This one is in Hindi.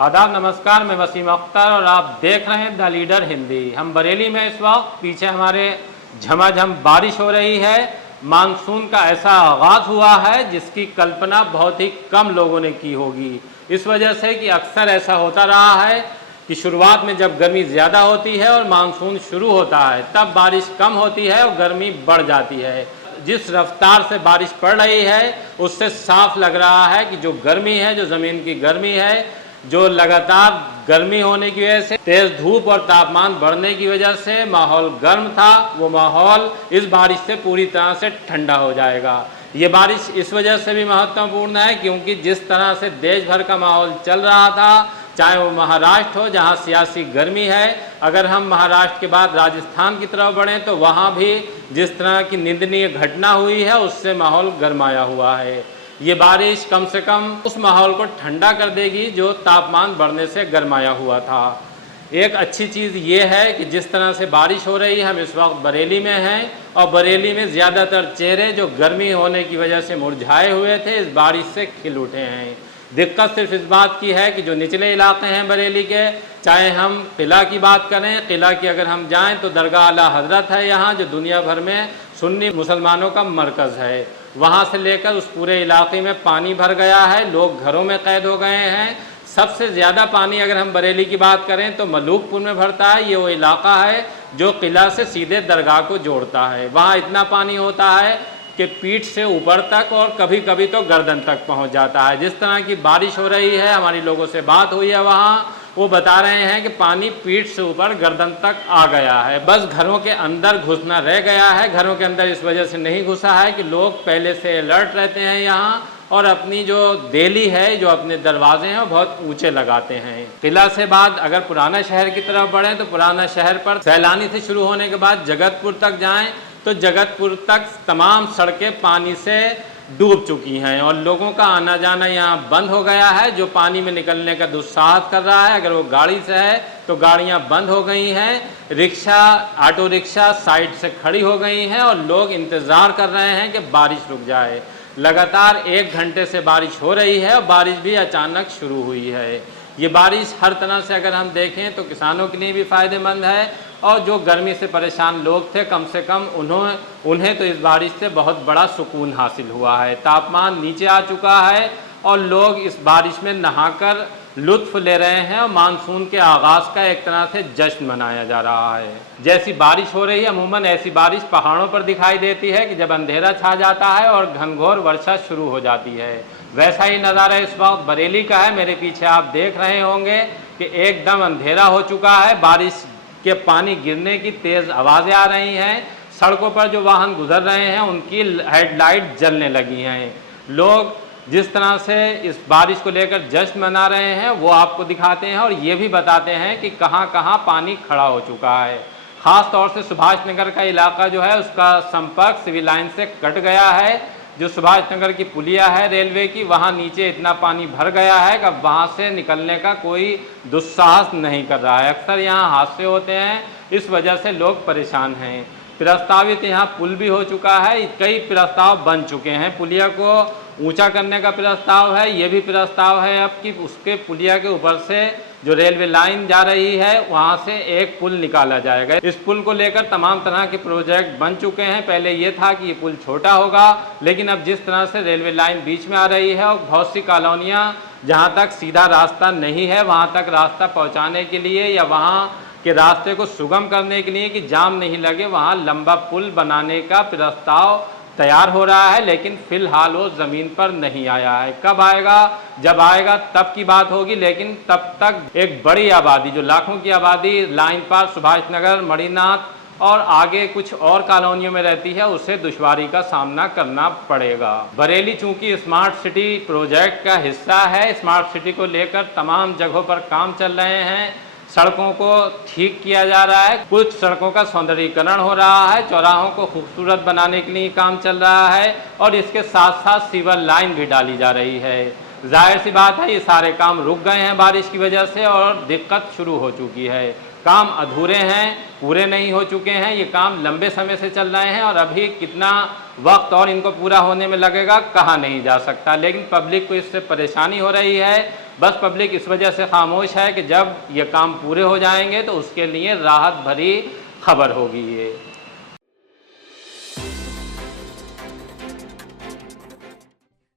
आदाब, नमस्कार। मैं वसीम अख्तर और आप देख रहे हैं द लीडर हिंदी। हम बरेली में इस वक्त, पीछे हमारे झमाझम बारिश हो रही है। मानसून का ऐसा आगाज़ हुआ है जिसकी कल्पना बहुत ही कम लोगों ने की होगी। इस वजह से कि अक्सर ऐसा होता रहा है कि शुरुआत में जब गर्मी ज़्यादा होती है और मानसून शुरू होता है तब बारिश कम होती है और गर्मी बढ़ जाती है। जिस रफ्तार से बारिश पड़ रही है उससे साफ लग रहा है कि जो गर्मी है, जो ज़मीन की गर्मी है, जो लगातार गर्मी होने की वजह से, तेज़ धूप और तापमान बढ़ने की वजह से माहौल गर्म था, वो माहौल इस बारिश से पूरी तरह से ठंडा हो जाएगा। ये बारिश इस वजह से भी महत्वपूर्ण है क्योंकि जिस तरह से देश भर का माहौल चल रहा था, चाहे वो महाराष्ट्र हो जहाँ सियासी गर्मी है, अगर हम महाराष्ट्र के बाद राजस्थान की तरफ बढ़ें तो वहाँ भी जिस तरह की निंदनीय घटना हुई है उससे माहौल गरमाया हुआ है। ये बारिश कम से कम उस माहौल को ठंडा कर देगी जो तापमान बढ़ने से गरमाया हुआ था। एक अच्छी चीज़ ये है कि जिस तरह से बारिश हो रही है, हम इस वक्त बरेली में हैं और बरेली में ज़्यादातर चेहरे जो गर्मी होने की वजह से मुरझाए हुए थे, इस बारिश से खिल उठे हैं। दिक्कत सिर्फ इस बात की है कि जो निचले इलाके हैं बरेली के, चाहे हम किला की बात करें, किला की अगर हम जाएं तो दरगाह आला हज़रत है यहाँ, जो दुनिया भर में सुन्नी मुसलमानों का मरकज़ है। वहाँ से लेकर उस पूरे इलाके में पानी भर गया है, लोग घरों में कैद हो गए हैं। सबसे ज़्यादा पानी अगर हम बरेली की बात करें तो मलूकपुर में भरता है। ये वो इलाका है जो किला से सीधे दरगाह को जोड़ता है। वहाँ इतना पानी होता है कि पीठ से ऊपर तक और कभी कभी तो गर्दन तक पहुँच जाता है। जिस तरह की बारिश हो रही है, हमारी लोगों से बात हुई है वहाँ, वो बता रहे हैं कि पानी पीठ से ऊपर गर्दन तक आ गया है। बस घरों के अंदर घुसना रह गया है। घरों के अंदर इस वजह से नहीं घुसा है कि लोग पहले से अलर्ट रहते हैं यहाँ और अपनी जो देली है, जो अपने दरवाजे हैं, वो बहुत ऊंचे लगाते हैं। किला से बाद अगर पुराना शहर की तरफ बढ़ें तो पुराना शहर पर सैलानी से शुरू होने के बाद जगतपुर तक जाएं तो जगतपुर तक तमाम सड़कें पानी से डूब चुकी हैं और लोगों का आना जाना यहाँ बंद हो गया है। जो पानी में निकलने का दुस्साहस कर रहा है, अगर वो गाड़ी से है तो गाड़ियाँ बंद हो गई हैं। रिक्शा, ऑटो रिक्शा साइड से खड़ी हो गई हैं और लोग इंतज़ार कर रहे हैं कि बारिश रुक जाए। लगातार 1 घंटे से बारिश हो रही है और बारिश भी अचानक शुरू हुई है। ये बारिश हर तरह से अगर हम देखें तो किसानों के लिए भी फ़ायदेमंद है और जो गर्मी से परेशान लोग थे, कम से कम उन्हें तो इस बारिश से बहुत बड़ा सुकून हासिल हुआ है। तापमान नीचे आ चुका है और लोग इस बारिश में नहाकर लुत्फ़ ले रहे हैं और मानसून के आगाज़ का एक तरह से जश्न मनाया जा रहा है। जैसी बारिश हो रही है, अमूमन ऐसी बारिश पहाड़ों पर दिखाई देती है कि जब अंधेरा छा जाता है और घनघोर वर्षा शुरू हो जाती है। वैसा ही नज़ारा इस वक्त बरेली का है। मेरे पीछे आप देख रहे होंगे कि एकदम अंधेरा हो चुका है। बारिश के पानी गिरने की तेज़ आवाज़ें आ रही हैं। सड़कों पर जो वाहन गुजर रहे हैं उनकी हेडलाइट जलने लगी हैं। लोग जिस तरह से इस बारिश को लेकर जश्न मना रहे हैं वो आपको दिखाते हैं और ये भी बताते हैं कि कहाँ कहाँ पानी खड़ा हो चुका है। ख़ास तौर से सुभाष नगर का इलाका जो है उसका संपर्क सिविल लाइन से कट गया है। जो सुभाष नगर की पुलिया है रेलवे की, वहाँ नीचे इतना पानी भर गया है कि अब वहाँ से निकलने का कोई दुस्साहस नहीं कर रहा है। अक्सर यहाँ हादसे होते हैं, इस वजह से लोग परेशान हैं। प्रस्तावित यहाँ पुल भी हो चुका है, कई प्रस्ताव बन चुके हैं। पुलिया को ऊंचा करने का प्रस्ताव है, ये भी प्रस्ताव है अब कि उसके पुलिया के ऊपर से जो रेलवे लाइन जा रही है वहाँ से एक पुल निकाला जाएगा। इस पुल को लेकर तमाम तरह के प्रोजेक्ट बन चुके हैं। पहले ये था कि ये पुल छोटा होगा, लेकिन अब जिस तरह से रेलवे लाइन बीच में आ रही है और बहुत सी कॉलोनियाँ जहाँ तक सीधा रास्ता नहीं है वहाँ तक रास्ता पहुँचाने के लिए या वहाँ के रास्ते को सुगम करने के लिए कि जाम नहीं लगे, वहाँ लंबा पुल बनाने का प्रस्ताव तैयार हो रहा है, लेकिन फ़िलहाल वो ज़मीन पर नहीं आया है। कब आएगा? जब आएगा तब की बात होगी, लेकिन तब तक एक बड़ी आबादी, जो लाखों की आबादी लाइन पार सुभाष नगर, मणिनाथ और आगे कुछ और कॉलोनियों में रहती है, उसे दुश्वारी का सामना करना पड़ेगा। बरेली चूँकि स्मार्ट सिटी प्रोजेक्ट का हिस्सा है, स्मार्ट सिटी को लेकर तमाम जगहों पर काम चल रहे हैं। सड़कों को ठीक किया जा रहा है, कुछ सड़कों का सौंदर्यीकरण हो रहा है, चौराहों को खूबसूरत बनाने के लिए काम चल रहा है और इसके साथ साथ सीवर लाइन भी डाली जा रही है। जाहिर सी बात है ये सारे काम रुक गए हैं बारिश की वजह से और दिक्कत शुरू हो चुकी है। काम अधूरे हैं, पूरे नहीं हो चुके हैं, ये काम लंबे समय से चल रहे हैं और अभी कितना वक्त और इनको पूरा होने में लगेगा, कहा नहीं जा सकता। लेकिन पब्लिक को इससे परेशानी हो रही है। बस पब्लिक इस वजह से खामोश है कि जब ये काम पूरे हो जाएंगे तो उसके लिए राहत भरी खबर होगी ये।